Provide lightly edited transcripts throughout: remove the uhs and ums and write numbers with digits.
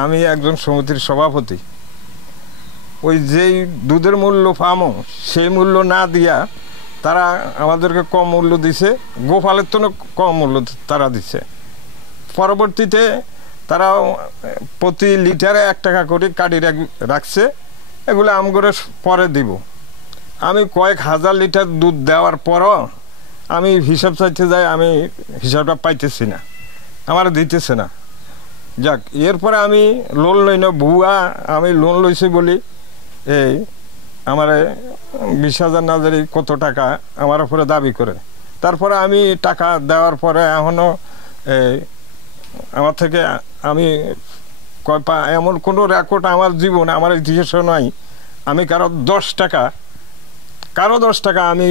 আমি একজন সমিতির সভাপতি। ওই যেই দুধের মূল্য পামো সেই মূল্য না দিয়া তারা আমাদেরকে কম মূল্য দিছে, গোপালের তো কম মূল্য তারা দিছে। পরবর্তীতে তারা প্রতি লিটারে 1 টাকা করে কাটি রাখছে। এগুলো আমগরে পরে দিব। আমি কয়েক হাজার লিটার দুধ দেওয়ার পরও আমি হিসাব চাইতে যাই, আমি হিসাবটা পাইতেছি না, আমার দিতেছে না। যাক, এরপরে আমি লোন লই না, ভুয়া আমি লোন লইছি বলি এই আমার 20,000 না জানি কত টাকা আমার উপরে দাবি করে। তারপরে আমি টাকা দেওয়ার পরে এখনও আমার থেকে আমি এমন কোনো রেকর্ড আমার জীবনে আমার ইতিহাসে নয় আমি কারো 10 টাকা আমি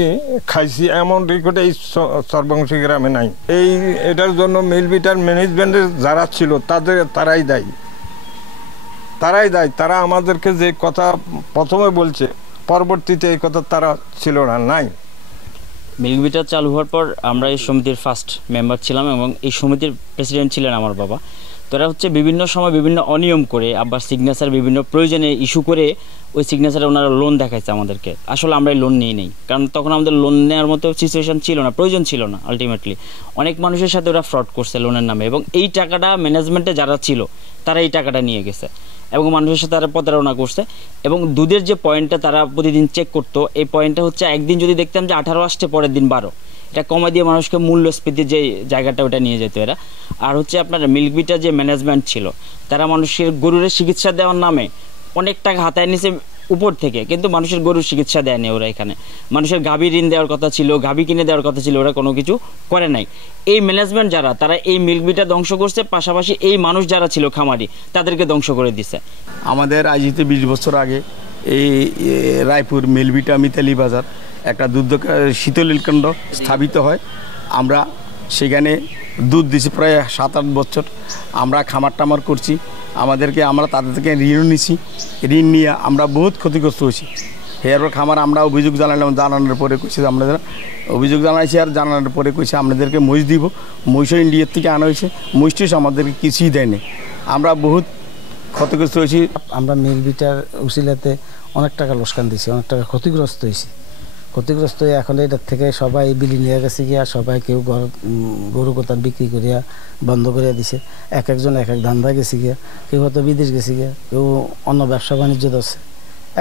খাইছি, এমন রেকর্ড এই সর্বংশী গ্রামে নাই। এটার জন্য মিলবিটার ম্যানেজমেন্টের যারা ছিল তারাই দায়ী। তারা আমাদেরকে যে কথা প্রথমে বলছে, পরবর্তীতে এই কথা তারা ছিল না, নাই। মিল্কবিটার চালু হওয়ার পর আমরা এই সমিতির ফার্স্ট মেম্বার ছিলাম এবং এই সমিতির প্রেসিডেন্ট ছিলেন আমার বাবা। তারা বিভিন্ন সময় বিভিন্ন অনিয়ম করে আবার সিগনেচার বিভিন্ন প্রয়োজনে ইস্যু করে ওই সিগনেচারে ওনারা লোন দেখাইছে আমাদেরকে। আসলে আমরা এই লোন নিয়ে নেই, কারণ তখন আমাদের লোন নেওয়ার মতো সিচুয়েশন ছিল না, প্রয়োজন ছিল না। আলটিমেটলি অনেক মানুষের সাথে ওরা ফ্রড করছে লোনের নামে এবং এই টাকাটা ম্যানেজমেন্টে যারা ছিল তারা এই টাকাটা নিয়ে গেছে এবং মানুষের সাথে তারা প্রতারণা করছে। এবং দুধের যে পয়েন্টটা তারা প্রতিদিন চেক করতো, এই পয়েন্টটা একদিন যদি দেখতাম যে 18 আসছে, পরের দিন 12, এটা কমাই দিয়ে মানুষকে মূল্যস্ফীতির যে জায়গাটা ওটা নিয়ে যেত এরা। আর আপনার মিল্কবিটার যে ম্যানেজমেন্ট ছিল তারা মানুষের গরুর চিকিৎসা দেওয়ার নামে অনেক টাকা হাতায় নিছে উপর থেকে, কিন্তু মানুষের গরুর চিকিৎসা দেয়নি ওরা। এখানে মানুষের গাভী ঋণ দেওয়ার কথা ছিল, গাভী কিনে দেওয়ার কথা ছিল, ওরা কোনো কিছু করে নাই। এই ম্যানেজমেন্ট যারা তারা এই মিল্কবিটা ধ্বংস করছে, পাশাপাশি এই মানুষ যারা ছিল খামারি তাদেরকে ধ্বংস করে দিছে। আমাদের আজকে 20 বছর আগে এই রায়পুর মিলবিটা মিতালি বাজার একটা দুধ শীতলীলকেন্দ্র স্থাপিত হয়। আমরা সেখানে দুধ দিছি প্রায় 7-8 বছর। আমরা খামার টামার করছি, আমরা তাদের থেকে ঋণ নিছি। ঋণ নিয়ে আমরা বহুত ক্ষতিগ্রস্ত হয়েছি। এরপর খামার আমরা অভিযোগ জানানোর পরে কইছে আমরা অভিযোগ জানাইছি, আর জানানোর পরে কইছে আপনাদেরকে মহিষ দিব। মহিষও ইন্ডিয়ার থেকে আনা হয়েছে, মহিষটি আমাদেরকে কিছুই দেয়নি। আমরা বহুত ক্ষতিগ্রস্ত হয়েছি। আমরা মিলবিটার উসিলাতে অনেক টাকা লোকসান দিয়েছি, অনেক টাকা ক্ষতিগ্রস্ত হয়েছি। ক্ষতিগ্রস্ত হয়ে এখন এটার থেকে সবাই বিলি নিয়ে গেছে গিয়া, সবাই কেউ গরু কোতার বিক্রি করিয়া বন্ধ করিয়া দিছে। একজন এক ধান্দা গেছে গিয়া, কেউ হয়তো বিদেশ গেছে গিয়া, কেউ অন্য ব্যবসা বাণিজ্য ধরছে,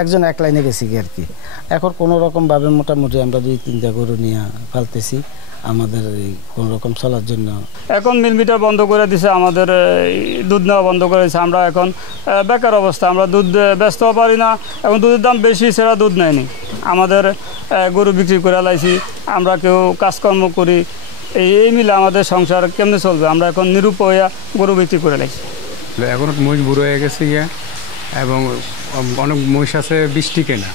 একজন এক লাইনে গেছে গিয়া আর কি। এখন কোনো রকমভাবে মোটামুটি আমরা 2-3টা গরু নিয়ে পালতেছি আমাদের কোনো রকম চলার জন্য। এখন মিলবিটার বন্ধ করে দিছে, আমাদের দুধ নেওয়া বন্ধ করে দিছে। আমরা এখন বেকার অবস্থা, আমরা দুধ বেচতেও পারি না। এখন দুধের দাম বেশি, সেটা দুধ নেয়নি। আমাদের গরু বিক্রি করে লাইছি, আমরা কেউ কাজকর্ম করি, এই মিলে আমাদের সংসার কেমনে চলবে? আমরা এখন নিরুপায় গরু বিক্রি করে লাইছি। এখন মহিষ বুড়ো হয়ে গেছে গিয়া এবং অনেক মহিষ আছে 20 টিকে না,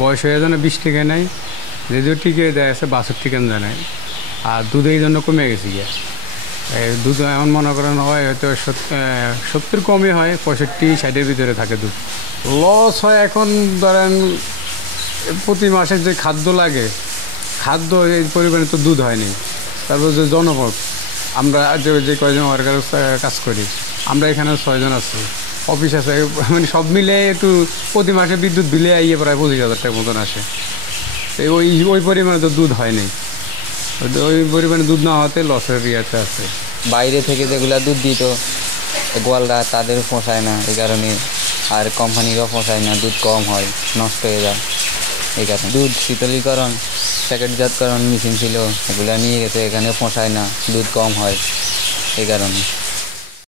বয়স হয়ে যেন 20 টিকে নেয়, যদিও টিকে দেয় আছে 62 টিকে দেয় নাই। আর দুধ এই জন্য কমে গেছে গিয়া। দুধ এমন মনে করেন হয় হয়তো 70 কমই হয়, 65-60-এর ভিতরে থাকে দুধ। লস হয় এখন ধরেন প্রতি মাসে যে খাদ্য লাগে, খাদ্য এই পরিমাণে তো দুধ হয়নি। তারপর যে জনপদ, আমরা যে কয়জন ওয়ার্কার কাজ করি, আমরা এখানে 6 জন আছি, অফিস আছে, মানে সব মিলে একটু প্রতি মাসে বিদ্যুৎ বিলে আইয়ে প্রায় 25,000 টাকার মতন আসে। ওই পরিমাণে তো দুধ হয়নি, ওই পরিমাণে দুধ না হওয়াতে লসের ইয়েতে আছে। বাইরে থেকে যেগুলা দুধ দিত গোয়ালরা, তাদের পোষায় না এই কারণে, আর কোম্পানিরও পোষায় না, দুধ কম হয়, নষ্ট হয়ে যায় এই কারণে। দুধ শীতলীকরণ প্যাকেটজাতকরণ মেশিন ছিল, এগুলো নিয়ে গেছে, এখানে পোষায় না, দুধ কম হয় এই কারণে।